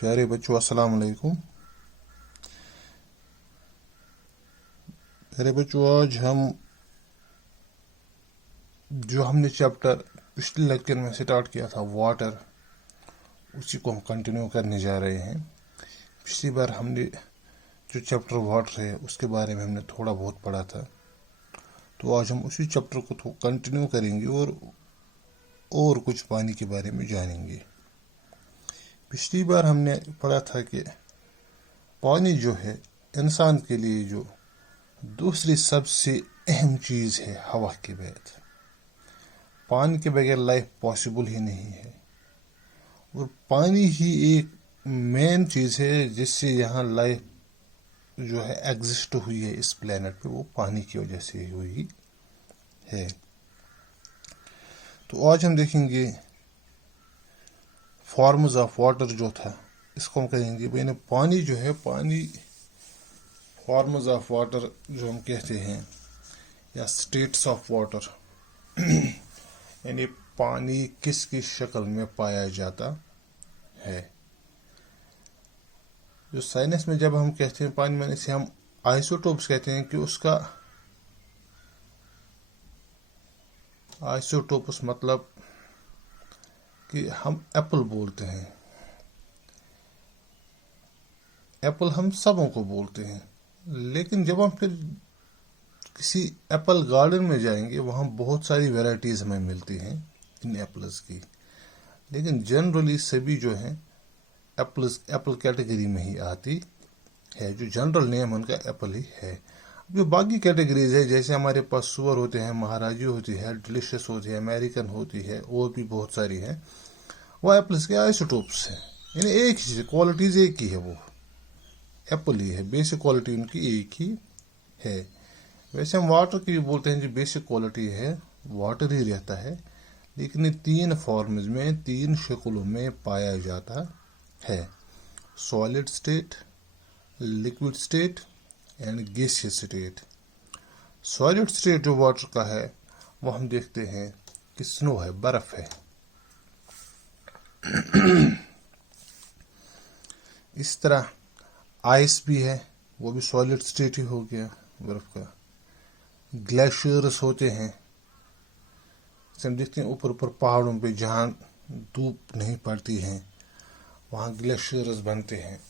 प्यारे बच्चों अस्सलाम वालेकुम। प्यारे बच्चों, आज हमने चैप्टर पिछले लेक्चर में स्टार्ट किया था वाटर, उसी को हम कंटिन्यू करने जा रहे हैं। पिछली बार हमने जो चैप्टर वाटर है उसके बारे में हमने थोड़ा बहुत पढ़ा था, तो आज हम उसी चैप्टर को कंटिन्यू करेंगे और कुछ पानी के बारे में जानेंगे। पिछली बार हमने पढ़ा था कि पानी जो है इंसान के लिए जो दूसरी सबसे अहम चीज़ है हवा के बाद। पानी के बगैर लाइफ पॉसिबल ही नहीं है, और पानी ही एक मेन चीज़ है जिससे यहाँ लाइफ जो है एग्जिस्ट हुई है इस प्लेनेट पे, वो पानी की वजह से हुई है। तो आज हम देखेंगे फॉर्म्स ऑफ वाटर जो था, इसको हम कहेंगे मैंने पानी जो है, पानी फॉर्म्स ऑफ वाटर जो हम कहते हैं, या स्टेट्स ऑफ वाटर यानी पानी किस किस शक्ल में पाया जाता है। जो साइंस में जब हम कहते हैं पानी, मैंने से हम आइसोटोप्स कहते हैं कि उसका आइसोटोप्स मतलब कि हम एप्पल बोलते हैं, एप्पल हम सबों को बोलते हैं, लेकिन जब हम फिर किसी एप्पल गार्डन में जाएंगे वहाँ बहुत सारी वैरायटीज़ हमें मिलती हैं इन एप्पल्स की, लेकिन जनरली सभी जो हैं एप्पल कैटेगरी में ही आती है। जो जनरल नेम उनका एप्पल ही है। जो बाकी कैटेगरीज है, जैसे हमारे पास सुअर होते हैं, महाराजी होती है, डिलीशियस होती है, अमेरिकन होती है, और भी बहुत सारी हैं, वो एप्पल्स के आइसोटोप्स हैं। यानी एक ही चीज़, क्वालिटीज़ एक ही है, वो एप्पल ही है, बेसिक क्वालिटी उनकी एक ही है। वैसे हम वाटर की भी बोलते हैं, जो बेसिक क्वालिटी है वाटर ही रहता है, लेकिन ये तीन फॉर्म्स में, तीन शक्लों में पाया जाता है: solid state, liquid state and gaseous state. Solid state जो वाटर का है वो हम देखते हैं कि स्नो है, बर्फ है। इस तरह आइस भी है, वो भी सॉलिड स्टेट ही हो गया, बर्फ का। ग्लेशियर्स होते हैं, हम देखते हैं ऊपर ऊपर पहाड़ों पे जहाँ धूप नहीं पड़ती है वहाँ ग्लेशियर्स बनते हैं।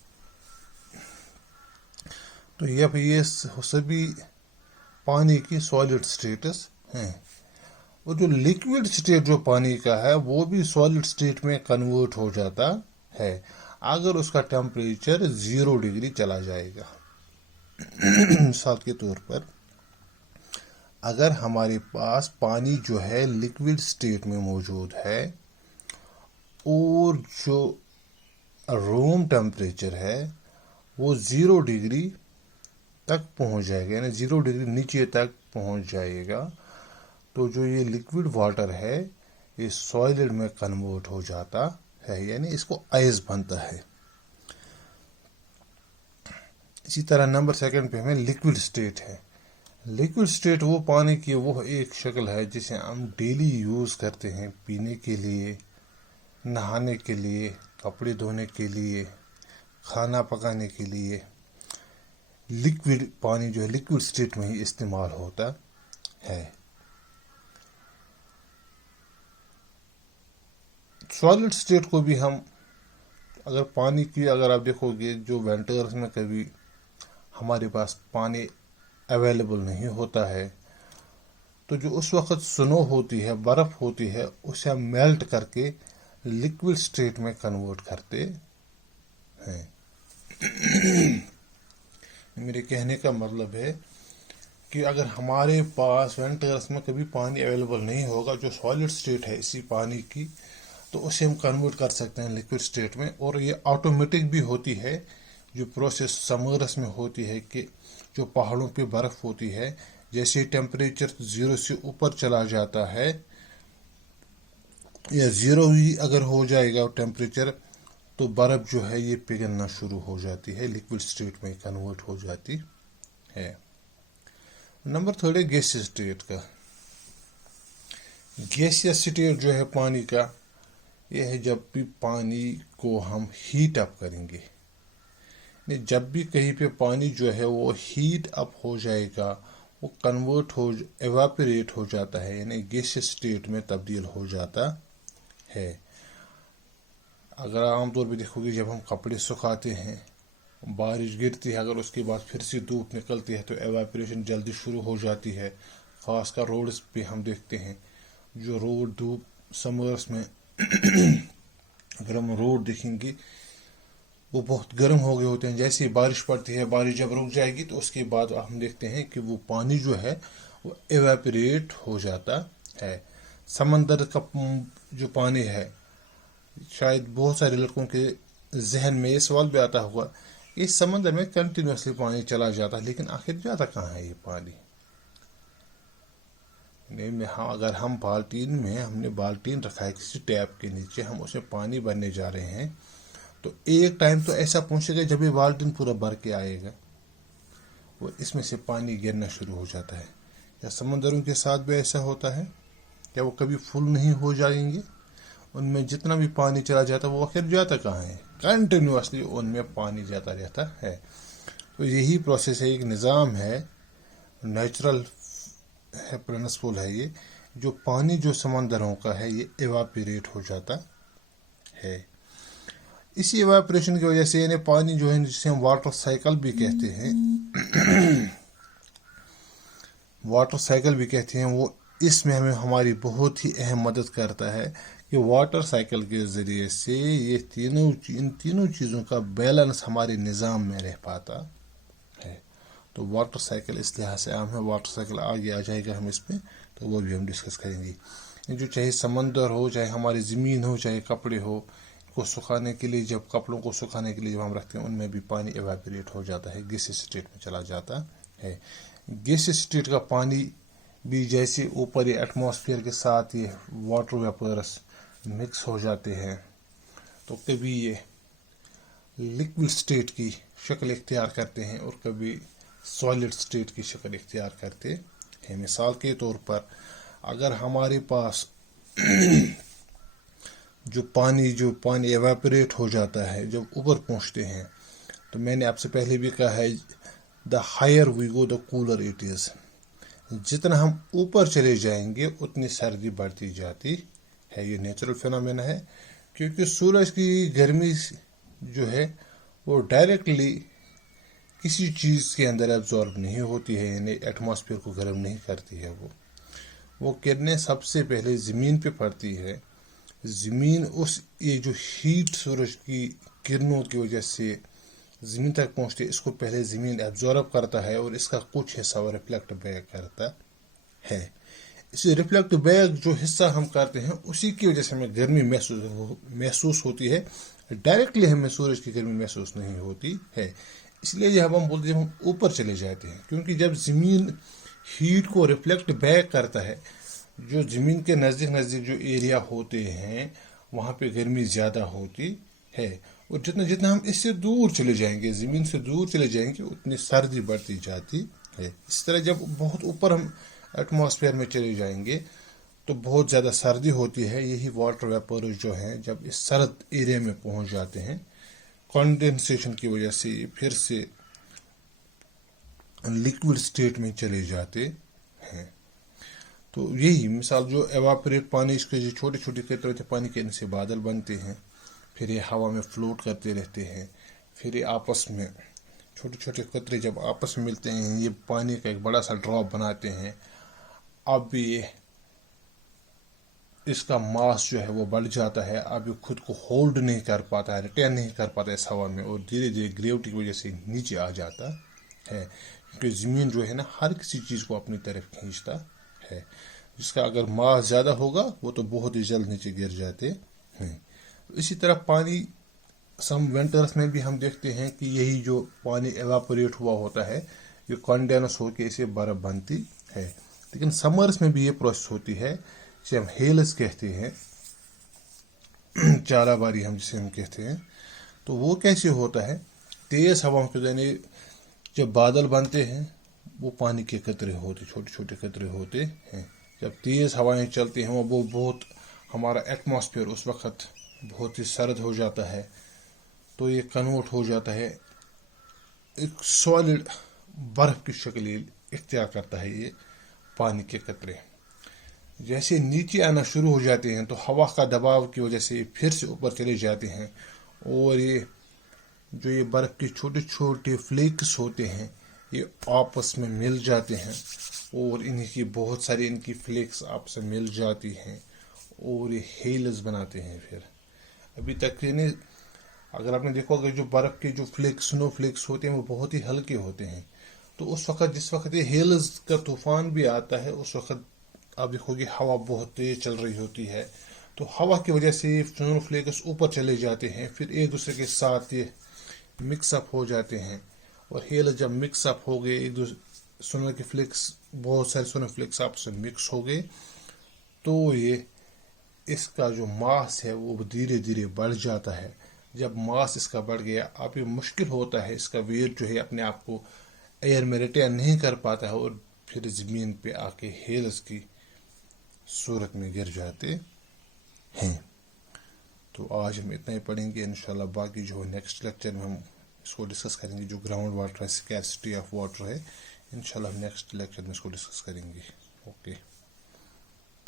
तो ये सभी पानी की सॉलिड स्टेट्स हैं। और जो लिक्विड स्टेट जो पानी का है वो भी सॉलिड स्टेट में कन्वर्ट हो जाता है अगर उसका टेम्परेचर 0 डिग्री चला जाएगा। मिसाल के तौर पर, अगर हमारे पास पानी जो है लिक्विड स्टेट में मौजूद है और जो रूम टेम्परेचर है वो 0 डिग्री तक पहुंच जाएगा, यानी 0 डिग्री नीचे तक पहुंच जाएगा, तो जो ये लिक्विड वाटर है ये सॉलिड में कन्वर्ट हो जाता है, यानी इसको आइस बनता है। इसी तरह नंबर 2 पे हमें लिक्विड स्टेट है। लिक्विड स्टेट वो पानी की वो एक शक्ल है जिसे हम डेली यूज़ करते हैं, पीने के लिए, नहाने के लिए, कपड़े धोने के लिए, खाना पकाने के लिए। लिक्विड पानी जो है लिक्विड स्टेट में ही इस्तेमाल होता है। सॉलिड स्टेट को भी हम, अगर पानी की अगर आप देखोगे, जो विंटर्स में कभी हमारे पास पानी अवेलेबल नहीं होता है, तो जो उस वक्त स्नो होती है, बर्फ़ होती है, उसे हम मेल्ट करके लिक्विड स्टेट में कन्वर्ट करते हैं। मेरे कहने का मतलब है कि अगर हमारे पास विंटर्स में कभी पानी अवेलेबल नहीं होगा, जो सॉलिड स्टेट है इसी पानी की, तो उसे हम कन्वर्ट कर सकते हैं लिक्विड स्टेट में। और ये ऑटोमेटिक भी होती है, जो प्रोसेस समर्स में होती है कि जो पहाड़ों पे बर्फ़ होती है, जैसे टेम्परेचर 0 से ऊपर चला जाता है, या 0 ही अगर हो जाएगा टेम्परेचर, तो बर्फ़ जो है ये पिघलना शुरू हो जाती है, लिक्विड स्टेट में कन्वर्ट हो जाती है। नंबर 3 है गैसियस स्टेट का। गैसियस स्टेट जो है पानी का, ये है जब भी पानी को हम हीट अप करेंगे, जब भी कहीं पे पानी जो है वो हीट अप हो जाएगा, वो कन्वर्ट हो एवापोरेट हो जाता है, यानी गैसियस स्टेट में तब्दील हो जाता है। अगर आमतौर पर देखोगे जब हम कपड़े सुखाते हैं, बारिश गिरती है, अगर उसके बाद फिर से धूप निकलती है तो एवापोरेशन जल्दी शुरू हो जाती है। खासकर रोड्स पे हम देखते हैं, जो रोड धूप समर्स में अगर हम रोड देखेंगे वो बहुत गर्म हो गए होते हैं। जैसे ही बारिश पड़ती है, बारिश जब रुक जाएगी तो उसके बाद हम देखते हैं कि वो पानी जो है वो एवेपोरेट हो जाता है। समंदर का जो पानी है, शायद बहुत सारे लड़कों के जहन में ये सवाल भी आता होगा, इस समंदर में कंटिन्यूसली पानी चला जाता है, लेकिन आखिर जाता कहाँ है ये पानी? नहीं में हाँ, अगर हम हमने बाल्टीन रखा है किसी टैप के नीचे, हम उसमें पानी भरने जा रहे हैं, तो एक टाइम तो ऐसा पहुंचेगा जब ये बाल्टीन पूरा भर के आएगा, वो इसमें से पानी गिरना शुरू हो जाता है। या समंदरों के साथ भी ऐसा होता है, क्या वो कभी फुल नहीं हो जाएंगे? उनमें जितना भी पानी चला जाता है वो आखिर जाता कहाँ है? कंटिन्यूसली उनमें पानी जाता रहता है। तो यही प्रोसेस है, एक निज़ाम है, नेचुरल है, प्रिंसिपल है ये, जो पानी जो समंदरों का है ये एवापोरेट हो जाता है। इसी एवापोरेशन की वजह से यानी पानी जो है, जिसे हम वाटर साइकिल भी कहते हैं वाटर साइकिल भी कहते हैं, वो इसमें हमें हमारी बहुत ही अहम मदद करता है कि वाटर साइकिल के ज़रिए से ये इन तीनों चीज़ों का बैलेंस हमारे निज़ाम में रह पाता है। तो वाटर साइकिल इस लिहाज से आम है। वाटर साइकिल आगे आ जाएगा हम इस पर, तो वो भी हम डिस्कस करेंगे। जो चाहे समंदर हो, चाहे हमारी ज़मीन हो, चाहे कपड़े हो, को सुखाने के लिए, जब कपड़ों को सुखाने के लिए जब हम रखते हैं, उनमें भी पानी एवापोरेट हो जाता है, गैसियस स्टेट में चला जाता है। गैसियस स्टेट का पानी भी जैसे ऊपर ये एटमॉस्फेयर के साथ ये वाटर वेपर्स मिक्स हो जाते हैं, तो कभी ये लिक्विड स्टेट की शक्ल इख्तियार करते हैं और कभी सॉलिड स्टेट की शक्ल इख्तियार करते हैं। मिसाल के तौर पर, अगर हमारे पास जो पानी एवापोरेट हो जाता है, जब ऊपर पहुंचते हैं, तो मैंने आपसे पहले भी कहा है, the higher we go the cooler it is. जितना हम ऊपर चले जाएंगे उतनी सर्दी बढ़ती जाती है। ये नेचुरल फिनोमेना है, क्योंकि सूरज की गर्मी जो है वो डायरेक्टली किसी चीज़ के अंदर एब्जॉर्ब नहीं होती है, यानी एटमॉस्फेयर को गर्म नहीं करती है। वो किरणें सबसे पहले ज़मीन पे पड़ती है। ज़मीन ये जो हीट सूरज की किरणों की वजह से ज़मीन तक पहुँचती है, इसको पहले ज़मीन एब्जॉर्ब करता है और इसका कुछ हिस्सा वो रिफ्लेक्ट बैक करता है। इसे रिफ्लेक्ट बैक जो हिस्सा हम करते हैं, उसी की वजह से हमें गर्मी महसूस होती है। डायरेक्टली हमें सूरज की गर्मी महसूस नहीं होती है। इसलिए जब हम बोलते हैं हम ऊपर चले जाते हैं, क्योंकि जब ज़मीन हीट को रिफ्लेक्ट बैक करता है, जो ज़मीन के नज़दीक जो एरिया होते हैं वहाँ पे गर्मी ज़्यादा होती है, और जितना जितना हम इससे दूर चले जाएंगे, ज़मीन से दूर चले जाएंगे, उतनी सर्दी बढ़ती जाती है। इस तरह जब बहुत ऊपर हम एटमॉस्फेयर में चले जाएंगे तो बहुत ज़्यादा सर्दी होती है। यही वाटर वेपर जो हैं, जब इस सर्द एरिया में पहुँच जाते हैं, कंडेंसेशन की वजह से फिर से लिक्विड स्टेट में चले जाते हैं। तो यही मिसाल, जो एवापोरेट पानी, इसके जो छोटे छोटे कतरे होते हैं पानी के, इनसे बादल बनते हैं, फिर ये हवा में फ्लोट करते रहते हैं, फिर ये आपस में छोटे छोटे कतरे जब आपस में मिलते हैं, ये पानी का एक बड़ा सा ड्रॉप बनाते हैं। अब ये इसका मास जो है वो बढ़ जाता है, अब ये खुद को होल्ड नहीं कर पाता है, रिटेन नहीं कर पाता है इस हवा में, और धीरे धीरे ग्रेविटी की वजह से नीचे आ जाता है। क्योंकि ज़मीन जो है ना, हर किसी चीज़ को अपनी तरफ खींचता है। जिसका अगर मास ज़्यादा होगा वो तो बहुत ही जल्द नीचे गिर जाते हैं। इसी तरह पानी सम विंटर्स में भी हम देखते हैं कि यही जो पानी एवापोरेट हुआ होता है, ये कंडेंस होकर इसे बर्फ़ बनती है। लेकिन समर्स में भी ये प्रोसेस होती है, जिसे हम हेल्स कहते हैं, चाराबारी हम जिसे हम कहते हैं। तो वो कैसे होता है? तेज़ हवाओं के, यानी जब बादल बनते हैं, वो पानी के कतरे होते, छोटे छोटे कतरे होते हैं। जब तेज़ हवाएं चलती हैं, वो बहुत हमारा एटमॉस्फेयर उस वक्त بہت ہی سرد ہو جاتا ہے تو یہ کنورٹ ہو جاتا ہے ایک سالڈ برف کی شکل اختیار کرتا ہے یہ پانی کے قطرے. جیسے نیچے آنا شروع ہو جاتے ہیں تو ہوا کا دباؤ کی وجہ سے پھر سے اوپر چلے جاتے ہیں اور یہ برف کے چھوٹے چھوٹے فلیکس ہوتے ہیں یہ آپس میں مل جاتے ہیں اور انہیں کی بہت ساری ان کی فلیکس آپس میں مل جاتی ہیں اور یہ ہیلز بناتے ہیں. پھر ابھی تک اگر آپ نے دیکھو اگر جو برف کے جو سنو فلیکس ہوتے ہیں وہ بہت ہی ہلکے ہوتے ہیں تو جس وقت یہ ہیلز کا طوفان بھی آتا ہے اس وقت آپ دیکھو گے ہوا بہت تیز چل رہی ہوتی ہے تو ہوا کی وجہ سے یہ سنو فلیکس اوپر چلے جاتے ہیں پھر ایک دوسرے کے ساتھ یہ مکس اپ ہو جاتے ہیں اور ہیلز جب مکس اپ ہو گئے ایک دوسرے سنو کے فلیکس بہت سارے سنو فلیکس آپ سے مکس ہو گئے تو یہ اس کا جو ماس ہے وہ دھیرے دھیرے بڑھ جاتا ہے. جب ماس اس کا بڑھ گیا اب یہ مشکل ہوتا ہے اس کا ویٹ جو ہے اپنے آپ کو ایئر میں ریٹین نہیں کر پاتا ہے اور پھر زمین پہ آ کے ہیلز کی صورت میں گر جاتے ہیں. تو آج ہم اتنا ہی پڑھیں گے انشاءاللہ باقی جو نیکسٹ لیکچر میں ہم اس کو ڈسکس کریں گے جو گراؤنڈ واٹر ہے اسکیرسٹی آف واٹر ہے انشاءاللہ ہم نیکسٹ لیکچر میں اس کو ڈسکس کریں گے. اوکے.